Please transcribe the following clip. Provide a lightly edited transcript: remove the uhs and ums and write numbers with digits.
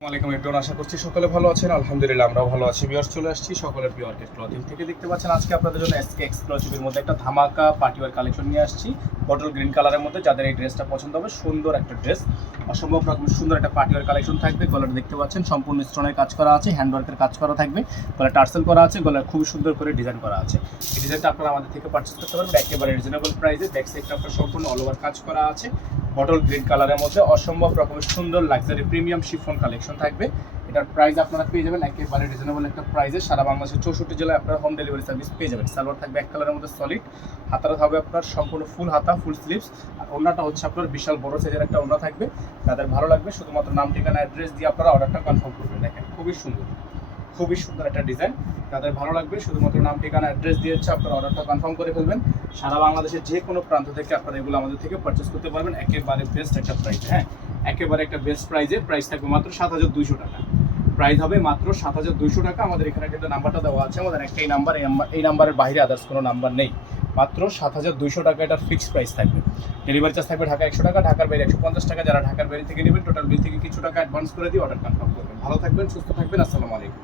আসসালামু আলাইকুম এভরিওয়ান, আশা করছি সকলে ভালো আছেন। আলহামদুলিল্লাহ আমরাও ভালো আছি। ভিউয়ার্স চলে আসছি সকলের প্রিয় অর্কেস্ট ক্লথিং থেকে। দেখতে পাচ্ছেন আজকে আপনাদের জন্য এসকে এক্সক্লুসিভের মধ্যে একটা ধামাকা পার্টিওয়ার কালেকশন নিয়ে আসছি বটল গ্রিন কালারের মধ্যে। যাদের এই ড্রেসটা পছন্দ হবে, সুন্দর একটা ড্রেস, অসম্ভব রকম সুন্দর একটা পার্টিওয়ার কালেকশন থাকবে। গলাটা দেখতে পাচ্ছেন সম্পূর্ণ স্টোনের কাজ করা আছে, হ্যান্ডওয়ার্কের কাজ করা থাকবে, গলায় টার্সেল করা আছে, গলায় খুব সুন্দর করে ডিজাইন করা আছে। এই ডিজাইনটা আপনারা আমাদের থেকে পারচেস করতে পারবেন একেবারে রিজনেবল প্রাইসে। ব্যাক সাইডটা আপনার সম্পূর্ণ অল ওভার কাজ করা আছে বটল গ্রিন কালারের মধ্যে, অসম্ভব রকমের সুন্দর লাক্সারি প্রিমিয়াম শিফন কালেকশন থাকবে। এটার প্রাইস আপনারা পেয়ে যাবেন একেবারে রিজনেবল একটা প্রাইসে। সারা বাংলাদেশের 64 জেলায় আপনারা হোম ডেলিভারি সার্ভিস পেয়ে যাবেন। সালোয়ার থাকবে এক কালারের মধ্যে সলিড, হাতাটা থাকবে আপনার সম্পূর্ণ ফুল হাতা, ফুল স্লিভস, আর ওড়নাটা হচ্ছে আপনার বিশাল বড় সাইজের একটা ওড়না থাকবে। তাদের ভালো লাগবে শুধুমাত্র নাম, ঠিকানা, অ্যাড্রেস দিয়ে আপনারা অর্ডারটা কনফার্ম করবেন। দেখেন খুবই সুন্দর একটা ডিজাইন। তাদের ভালো লাগবে শুধুমাত্র নাম, ঠিকানা, অ্যাড্রেস দিয়ে হচ্ছে আপনারা অর্ডারটা কনফার্ম করে ফেলবেন। সারা বাংলাদেশের যে কোনো প্রান্ত থেকে আপনারা এগুলো আমাদের থেকে পারচেস করতে পারবেন একেবারে বেস্ট একটা প্রাইস। হ্যাঁ, একেবারে একটা বেস্ট প্রাইসে। প্রাইস থাকবে মাত্র 7200 টাকা। প্রাইস হবে মাত্র 7200 টাকা। আমাদের এখানে কিন্তু নাম্বারটা দেওয়া আছে, আমাদের একটাই নাম্বার, এই নাম্বারের বাইরে আদার্স কোনো নাম্বার নেই। মাত্র 7200 টাকা এটার ফিক্সড প্রাইস থাকবে। ডেলিভারি চার্জ থাকবে ঢাকা 100 টাকা, ঢাকার বাইরে 150 টাকা। যারা ঢাকার বাইরে থেকে নেবেন টোটাল বিল থেকে কিছু টাকা অ্যাডভান্স করে দিয়ে অর্ডার কনফার্ম করবেন। ভালো থাকবেন, সুস্থ থাকবেন। আসসালামু আলাইকুম।